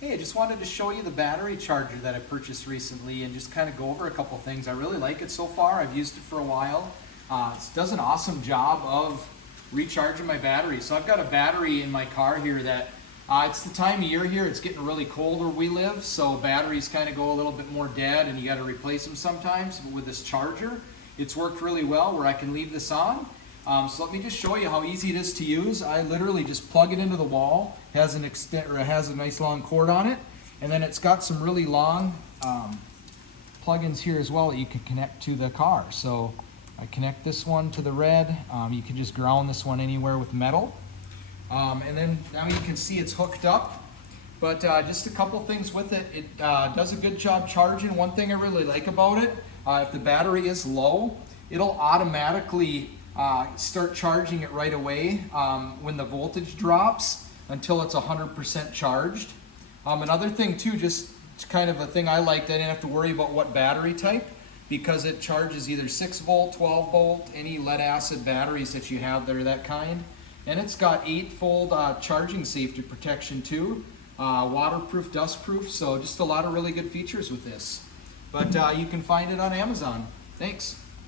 Hey, I just wanted to show you the battery charger that I purchased recently and just kind of go over a couple things. I really like it so far. I've used it for a while. It does an awesome job of recharging my battery. So I've got a battery in my car here that it's the time of year here. It's getting really cold where we live, so batteries kind of go a little bit more dead and you got to replace them sometimes. But with this charger, it's worked really well where I can leave this on. So let me just show you how easy it is to use. I literally just plug it into the wall. It has a nice long cord on it, and then it's got some really long plug-ins here as well that you can connect to the car. So I connect this one to the red. You can just ground this one anywhere with metal, and then now you can see it's hooked up. But just a couple things with it. It does a good job charging. One thing I really like about it, if the battery is low, it'll automatically start charging it right away when the voltage drops until it's 100% charged. Another thing too, just kind of a thing I liked, I didn't have to worry about what battery type because it charges either 6 volt, 12 volt, any lead acid batteries that you have that are that kind. And it's got 8-fold charging safety protection too, waterproof, dustproof, so just a lot of really good features with this. But you can find it on Amazon. Thanks.